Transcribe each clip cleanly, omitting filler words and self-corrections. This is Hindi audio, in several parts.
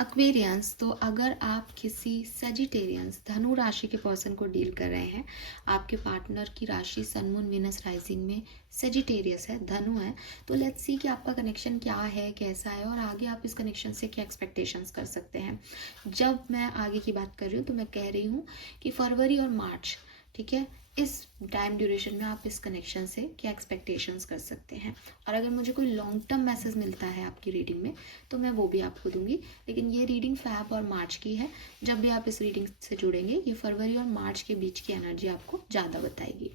एक्वेरियंस, तो अगर आप किसी सेजिटेरियंस धनु राशि के पर्सन को डील कर रहे हैं, आपके पार्टनर की राशि सन मून वीनस राइजिंग में सेजिटेरियस है, धनु है, तो लेट्स सी कि आपका कनेक्शन क्या है, कैसा है, और आगे आप इस कनेक्शन से क्या एक्सपेक्टेशंस कर सकते हैं। जब मैं आगे की बात कर रही हूँ तो मैं कह रही हूँ कि फरवरी और मार्च, ठीक है, इस टाइम ड्यूरेशन में आप इस कनेक्शन से क्या एक्सपेक्टेशंस कर सकते हैं। और अगर मुझे कोई लॉन्ग टर्म मैसेज मिलता है आपकी रीडिंग में तो मैं वो भी आपको दूंगी, लेकिन ये रीडिंग फैब और मार्च की है। जब भी आप इस रीडिंग से जुड़ेंगे ये फरवरी और मार्च के बीच की एनर्जी आपको ज़्यादा बताएगी।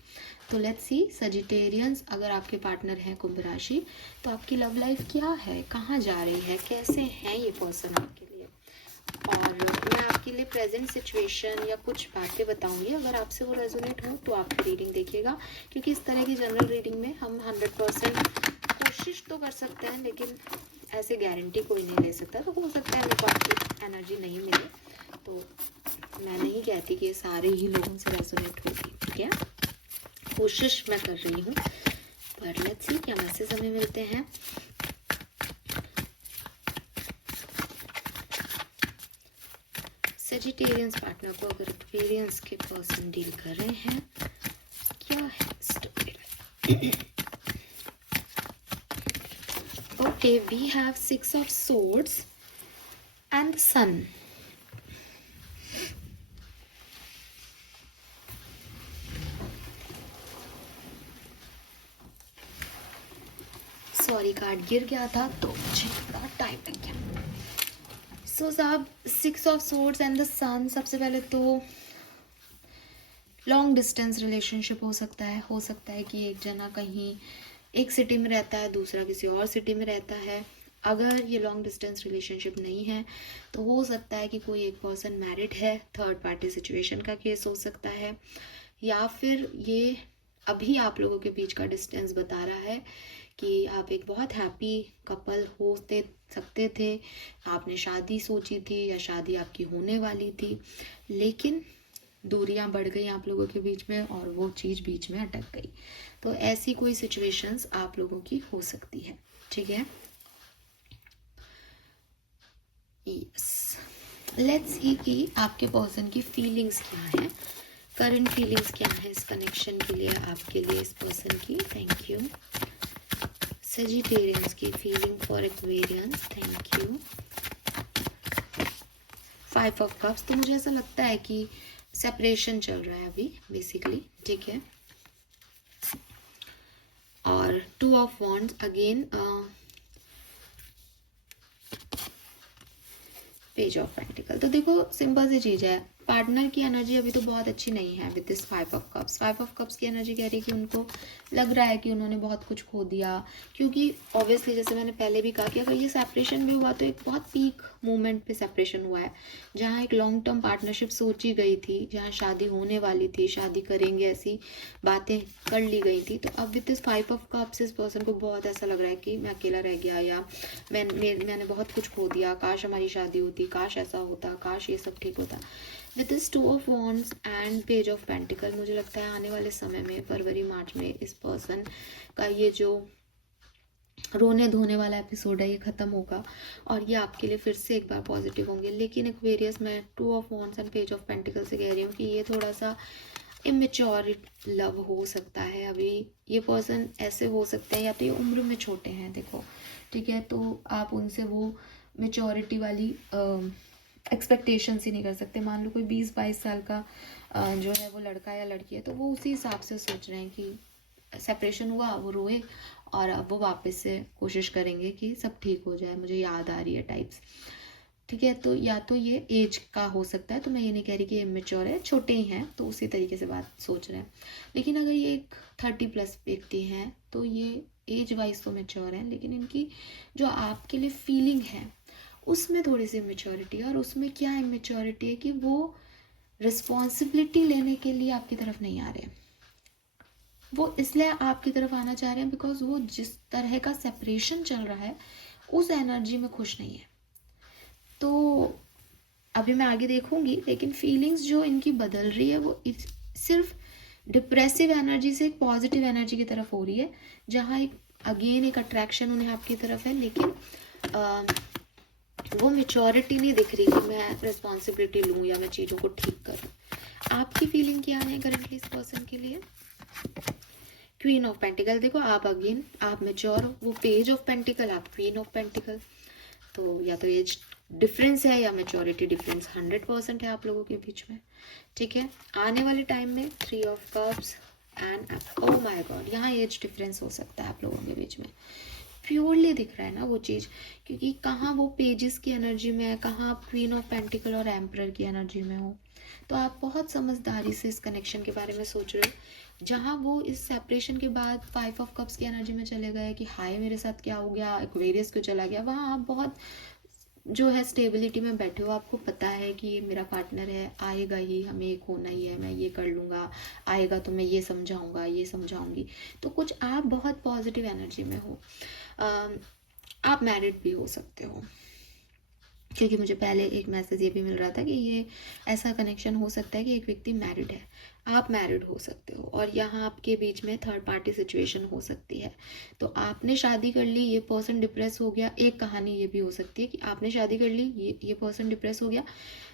तो लेट्स सी सजिटेरियंस, अगर आपके पार्टनर हैं कुंभ राशि, तो आपकी लव लाइफ क्या है, कहाँ जा रही है, कैसे हैं ये पर्सन आपके लिए। और मैं आपके लिए प्रेजेंट सिचुएशन या कुछ बातें बताऊंगी, अगर आपसे वो रेजोनेट हो तो आप रीडिंग देखिएगा, क्योंकि इस तरह की जनरल रीडिंग में हम 100% कोशिश तो कर सकते हैं, लेकिन ऐसे गारंटी कोई नहीं ले सकता। तो हो सकता है मेरे को आपकी एनर्जी नहीं मिले, तो मैं नहीं कहती कि ये सारे ही लोगों से रेजोनेट होगी, ठीक है, कोशिश मैं कर रही हूँ। पर लेट्स सी क्या मैसेज हमें मिलते हैं। सेजिटेरियंस पार्टनर को अगर एक्वेरियंस के पर्सन डील कर रहे हैं, क्या है story. Okay, we have 6 of swords and the sun. Sorry, card गिर गया था तो मुझे थोड़ा टाइम लग गया। सो साहब, 6 of swords and the sun, सबसे पहले तो लॉन्ग डिस्टेंस रिलेशनशिप हो सकता है कि एक जना कहीं एक सिटी में रहता है, दूसरा किसी और सिटी में रहता है। अगर ये लॉन्ग डिस्टेंस रिलेशनशिप नहीं है तो हो सकता है कि कोई एक पर्सन मैरिड है, थर्ड पार्टी सिचुएशन का केस हो सकता है, या फिर ये अभी आप लोगों के बीच का डिस्टेंस बता रहा है कि आप एक बहुत हैप्पी कपल होते सकते थे, आपने शादी सोची थी या शादी आपकी होने वाली थी, लेकिन दूरियां बढ़ गई आप लोगों के बीच में और वो चीज़ बीच में अटक गई। तो ऐसी कोई सिचुएशंस आप लोगों की हो सकती है, ठीक है। यस, लेट्स सी कि आपके पर्सन की फीलिंग्स क्या है, करंट फीलिंग्स क्या है इस कनेक्शन के लिए आपके लिए इस पर्सन की। Thank you. सेजिटेरियंस की feeling for Aquarians, thank you. 5 of cups, तो मुझे ऐसा लगता है कि सेपरेशन चल रहा है अभी बेसिकली, ठीक है। और 2 of wands again, page of pentacle. तो देखो सिंपल सी चीज़ है, पार्टनर की एनर्जी अभी तो बहुत अच्छी नहीं है with this 5 of cups। 5 of cups की एनर्जी कह रही है कि उनको लग रहा है कि उन्होंने बहुत कुछ खो दिया, क्योंकि ऑब्वियसली जैसे मैंने पहले भी कहा कि अगर ये सेपरेशन भी हुआ तो एक बहुत पीक मोमेंट पे सेपरेशन हुआ है, जहाँ एक लॉन्ग टर्म पार्टनरशिप सोची गई थी, जहाँ शादी होने वाली थी, शादी करेंगे ऐसी बातें कर ली गई थी। तो अब विद दिस 5 of cups इस पर्सन को बहुत ऐसा लग रहा है कि मैं अकेला रह गया, या मैंने बहुत कुछ खो दिया, काश हमारी शादी होती, काश ऐसा होता, काश ये सब ठीक होता। With this 2 of wands and page of pentacle, मुझे लगता है आने वाले समय में फरवरी मार्च में इस पर्सन का ये जो रोने धोने वाला एपिसोड है ये ख़त्म होगा और ये आपके लिए फिर से एक बार पॉजिटिव होंगे। लेकिन एक्वेरियस, मैं 2 of wands and page of pentacle से कह रही हूँ कि ये थोड़ा सा इमेच्योर लव हो सकता है। अभी ये पर्सन ऐसे हो सकते हैं, या तो ये उम्र में छोटे हैं, देखो, ठीक है, तो आप उनसे वो मेच्योरिटी वाली एक्सपेक्टेशंस ही नहीं कर सकते। मान लो कोई 20-22 साल का जो है वो लड़का या लड़की है, तो वो उसी हिसाब से सोच रहे हैं कि सेपरेशन हुआ, वो रोए और अब वो वापस से कोशिश करेंगे कि सब ठीक हो जाए, मुझे याद आ रही है टाइप्स, ठीक है। तो या तो ये एज का हो सकता है, तो मैं ये नहीं कह रही कि ये इमेच्योर है, छोटे ही हैं तो उसी तरीके से बात सोच रहे हैं। लेकिन अगर ये एक 30+ व्यक्ति हैं तो ये एज वाइज तो मेच्योर हैं, लेकिन इनकी जो आपके लिए फीलिंग है उसमें थोड़ी सी इमेच्योरिटी है। और उसमें क्या इमेच्योरिटी है कि वो रिस्पॉन्सिबिलिटी लेने के लिए आपकी तरफ नहीं आ रहे हैं, वो इसलिए आपकी तरफ आना चाह रहे हैं बिकॉज वो जिस तरह का सेपरेशन चल रहा है उस एनर्जी में खुश नहीं है। तो अभी मैं आगे देखूंगी, लेकिन फीलिंग्स जो इनकी बदल रही है वो सिर्फ डिप्रेसिव एनर्जी से एक पॉजिटिव एनर्जी की तरफ हो रही है, जहाँ एक अगेन एक अट्रैक्शन उन्हें आपकी तरफ है, लेकिन वो मैच्योरिटी नहीं दिख रही कि मैं रिस्पॉन्सिबिलिटी लूँ या मैं चीज़ों को ठीक करूँ। आपकी फीलिंग क्या है करंटली इस पर्सन के लिए? क्वीन ऑफ पेंटिकल, देखो आप अगेन आप मैच्योर हो, वो पेज ऑफ पेंटिकल, आप क्वीन ऑफ पेंटिकल। तो या तो एज डिफरेंस है या मैच्योरिटी डिफरेंस 100% है आप लोगों के बीच में, ठीक है। आने वाले टाइम में 3 of cups and oh my God, यहाँ एज डिफरेंस हो सकता है आप लोगों के बीच में। प्योरली दिख रहा है ना वो चीज़, क्योंकि कहाँ वो पेजेस की एनर्जी में है, कहाँ आप क्वीन ऑफ पेंटिकल और एम्परर की एनर्जी में हो। तो आप बहुत समझदारी से इस कनेक्शन के बारे में सोच रहे हो। जहाँ वो इस सेपरेशन के बाद 5 ऑफ कप्स की एनर्जी में चले गए कि हाय मेरे साथ क्या हो गया, एक्वेरियस क्यों चला गया, वहाँ आप बहुत जो है स्टेबिलिटी में बैठे हो। आपको पता है कि ये मेरा पार्टनर है, आएगा ही, हमें एक होना ही है, मैं ये कर लूँगा, आएगा तो मैं ये समझाऊँगा, ये समझाऊँगी। तो कुछ आप बहुत पॉजिटिव एनर्जी में हो। आप मैरिड भी हो सकते हो, क्योंकि मुझे पहले एक मैसेज ये भी मिल रहा था कि ये ऐसा कनेक्शन हो सकता है कि एक व्यक्ति मैरिड है, आप मैरिड हो सकते हो। और यहाँ आपके बीच में थर्ड पार्टी सिचुएशन हो सकती है। तो आपने शादी कर ली, ये पर्सन डिप्रेस हो गया। एक कहानी ये भी हो सकती है कि आपने शादी कर ली, ये पर्सन डिप्रेस हो गया,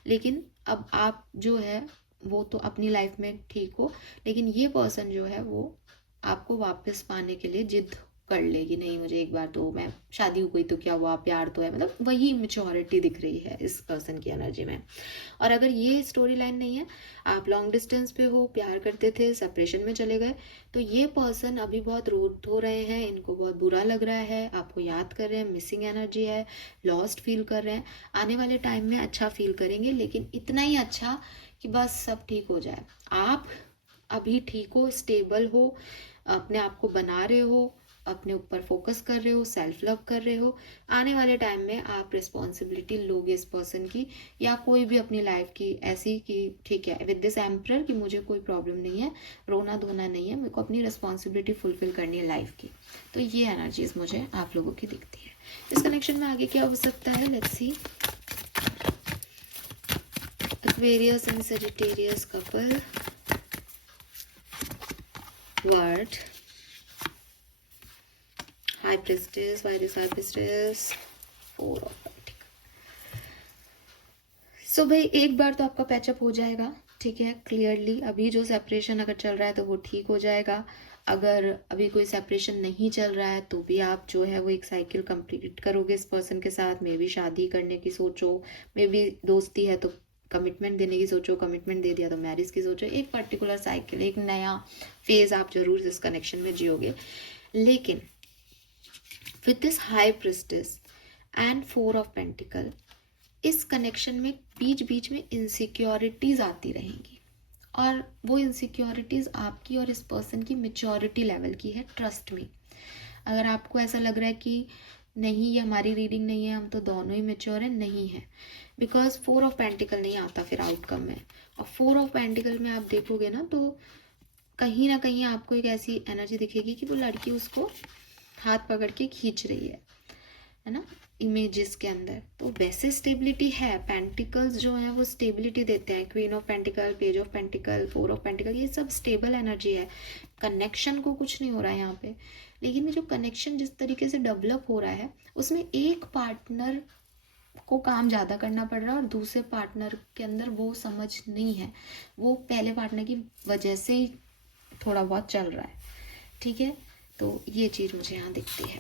लेकिन अब आप जो है वो तो अपनी लाइफ में ठीक हो, लेकिन ये पर्सन जो है वो आपको वापस पाने के लिए जिद कर लेगी, नहीं मुझे एक बार तो, मैं शादी हो गई तो क्या हुआ, प्यार तो है, मतलब वही मेच्योरिटी दिख रही है इस पर्सन की एनर्जी में। और अगर ये स्टोरी लाइन नहीं है, आप लॉन्ग डिस्टेंस पे हो, प्यार करते थे, सेपरेशन में चले गए, तो ये पर्सन अभी बहुत रो धो रहे हैं, इनको बहुत बुरा लग रहा है, आपको याद कर रहे हैं, मिसिंग एनर्जी है, लॉस्ट फील कर रहे हैं। आने वाले टाइम में अच्छा फील करेंगे, लेकिन इतना ही अच्छा कि बस सब ठीक हो जाए। आप अभी ठीक हो, स्टेबल हो, अपने आप को बना रहे हो, अपने ऊपर फोकस कर रहे हो, सेल्फ लव कर रहे हो। आने वाले टाइम में आप रिस्पॉन्सिबिलिटी लोगे इस पर्सन की या कोई भी अपनी लाइफ की ऐसी कि ठीक है विद दिस एम्परर कि मुझे कोई प्रॉब्लम नहीं है, रोना धोना नहीं है, मेरे को अपनी रिस्पॉन्सिबिलिटी फुलफिल करनी है लाइफ की। तो ये एनर्जीज मुझे आप लोगों की दिखती है। इस कनेक्शन में आगे क्या हो सकता है, let's see. Aquarius and Sagittarius couple, word, high priestess, why this high priestess, 4 of pentacle. So भाई एक बार तो आपका पैचअप हो जाएगा, ठीक है, क्लियरली। अभी जो सेपरेशन अगर चल रहा है तो वो ठीक हो जाएगा। अगर अभी कोई सेपरेशन नहीं चल रहा है तो भी आप जो है वो एक साइकिल कंप्लीट करोगे इस पर्सन के साथ। मे भी शादी करने की सोचो, मे भी दोस्ती है तो कमिटमेंट देने की सोचो, कमिटमेंट दे दिया तो मैरिज की सोचो। एक पर्टिकुलर साइकिल, एक नया फेज आप जरूर इस कनेक्शन में जियोगे। लेकिन with this high priestess and 4 of pentacle, इस कनेक्शन में बीच बीच में इनसिक्योरिटीज आती रहेंगी, और वो इनसिक्योरिटीज आपकी और इस पर्सन की मेच्योरिटी लेवल की है। ट्रस्ट में, अगर आपको ऐसा लग रहा है कि नहीं ये हमारी रीडिंग नहीं है, हम तो दोनों ही मेच्योर हैं, नहीं है, बिकॉज 4 ऑफ पेंटिकल नहीं आता फिर आउटकम में। और 4 ऑफ पेंटिकल में आप देखोगे ना तो कहीं ना कहीं आपको एक ऐसी एनर्जी दिखेगी कि वो लड़की उसको हाथ पकड़ के खींच रही है ना, इमेजेस के अंदर। तो वैसे स्टेबिलिटी है, पेंटिकल्स जो हैं वो स्टेबिलिटी देते हैं। Queen of pentacle, page of pentacle, 4 of pentacle, ये सब स्टेबल एनर्जी है। कनेक्शन को कुछ नहीं हो रहा है यहाँ पे, लेकिन ये जो कनेक्शन जिस तरीके से डेवलप हो रहा है उसमें एक पार्टनर को काम ज़्यादा करना पड़ रहा है और दूसरे पार्टनर के अंदर वो समझ नहीं है, वो पहले पार्टनर की वजह से ही थोड़ा बहुत चल रहा है, ठीक है। तो ये चीज़ मुझे यहाँ दिखती है।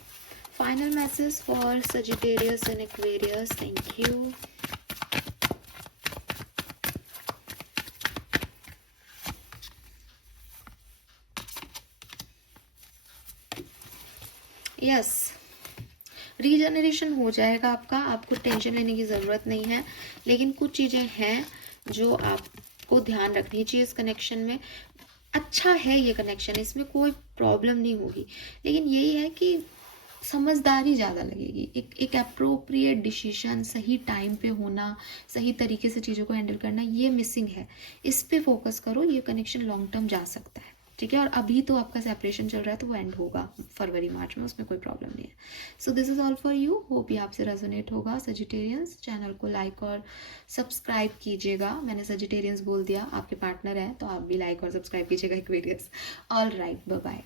Final message for Sagittarius and Aquarius, thank you. Yes, regeneration हो जाएगा आपका, आपको टेंशन लेने की ज़रूरत नहीं है, लेकिन कुछ चीज़ें हैं जो आपको ध्यान रखनी चाहिए इस कनेक्शन में। अच्छा है ये कनेक्शन, इसमें कोई प्रॉब्लम नहीं होगी, लेकिन यही है कि समझदारी ज़्यादा लगेगी। एक अप्रोप्रिएट डिसीजन, सही टाइम पे होना, सही तरीके से चीज़ों को हैंडल करना, ये मिसिंग है। इस पे फोकस करो, ये कनेक्शन लॉन्ग टर्म जा सकता है, ठीक है। और अभी तो आपका सेपरेशन चल रहा है तो वो एंड होगा फरवरी मार्च में, उसमें कोई प्रॉब्लम नहीं है। So this is all for you, hope ये आपसे रेजोनेट होगा। सजिटेरियंस, चैनल को लाइक और सब्सक्राइब कीजिएगा। मैंने सजिटेरियंस बोल दिया, आपके पार्टनर है तो आप भी लाइक और सब्सक्राइब कीजिएगा। Aquarius, all right, bye bye.